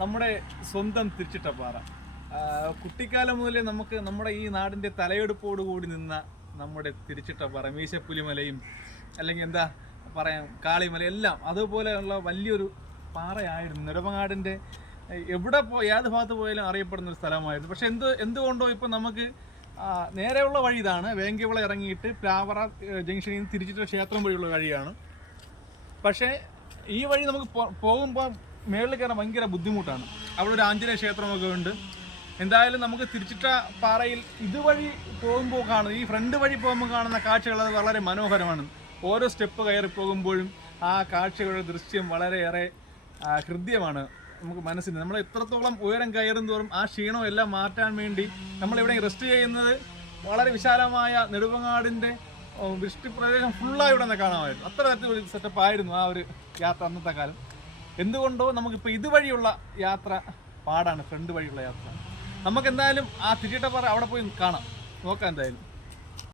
നമ്മുടെ സ്വന്തം തിരുച്ചിട്ടപ്പാറ. കുട്ടിക്കാലം മുതലേ നമുക്ക് നമ്മുടെ ഈ നാടിൻ്റെ തലയെടുപ്പോട് കൂടി നിന്ന നമ്മുടെ തിരുച്ചിട്ടപ്പാറ, മീശപ്പുലിമലയും അല്ലെങ്കിൽ എന്താ പറയാം കാളിമല എല്ലാം അതുപോലെയുള്ള വലിയൊരു പാറയായിരുന്നു. നെടുമങ്ങാടിൻ്റെ എവിടെ ഏത് ഭാഗത്ത് പോയാലും അറിയപ്പെടുന്ന ഒരു സ്ഥലമായിരുന്നു. പക്ഷെ എന്തുകൊണ്ടോ ഇപ്പം നമുക്ക് നേരെയുള്ള വഴി ഇതാണ്. വേങ്കിവിള ഇറങ്ങിയിട്ട് പ്ലാവറ ജംഗ്ഷനിൽ നിന്ന് തിരിച്ചിട്ട ക്ഷേത്രം വഴിയുള്ള വഴിയാണ്. പക്ഷേ ഈ വഴി നമുക്ക് പോകുമ്പോൾ മേളിൽ കയറാൻ ഭയങ്കര ബുദ്ധിമുട്ടാണ്. അവിടെ ഒരു ആഞ്ജനേയ ക്ഷേത്രമൊക്കെ ഉണ്ട്. എന്തായാലും നമുക്ക് തിരിച്ചിട്ട പാറയിൽ ഇതുവഴി പോകുമ്പോൾ കാണുന്ന ഈ ഫ്രണ്ട് വഴി പോകുമ്പോൾ കാണുന്ന കാഴ്ചകൾ അത് വളരെ മനോഹരമാണ്. ഓരോ സ്റ്റെപ്പ് കയറി പോകുമ്പോഴും ആ കാഴ്ചകളുടെ ദൃശ്യം വളരെയേറെ ഹൃദ്യമാണ് നമുക്ക് മനസ്സിന്. നമ്മൾ എത്രത്തോളം ഉയരം കയറും തോറും ആ ക്ഷീണം എല്ലാം മാറ്റാൻ വേണ്ടി നമ്മളിവിടെ റെസ്റ്റ് ചെയ്യുന്നത് വളരെ വിശാലമായ നെടുമങ്ങാടിൻ്റെ വൃഷ്ടിപ്രദേശം ഫുള്ളായി ഇവിടെ നിന്ന് കാണാമായിരുന്നു. അത്ര തരത്തിലൊരു സെറ്റപ്പ് ആയിരുന്നു ആ ഒരു യാത്ര അന്നത്തെ കാലം. എന്തുകൊണ്ടോ നമുക്കിപ്പോൾ ഇതുവഴിയുള്ള യാത്ര പാടാണ്, ഫ്രണ്ട് വഴിയുള്ള യാത്ര. നമുക്കെന്തായാലും ആ തിരിച്ചിട്ടപ്പാറ അവിടെ പോയി നോക്കാം എന്തായാലും.